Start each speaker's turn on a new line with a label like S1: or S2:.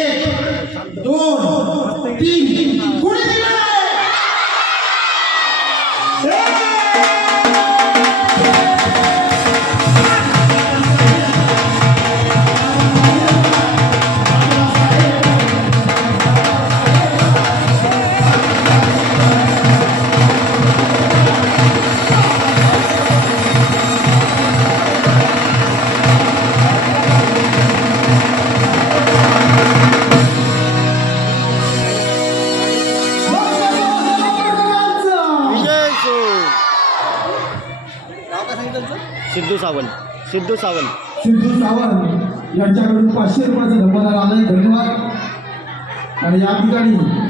S1: এক দুই
S2: তিন কুড়ি सिद्धू सावंत. सिद्धू सावंत.
S1: सिद्धू सावंत. यांच्याकडून पाचशे रुपयाचा धन्यवाद आलाय. धन्यवाद. आणि या ठिकाणी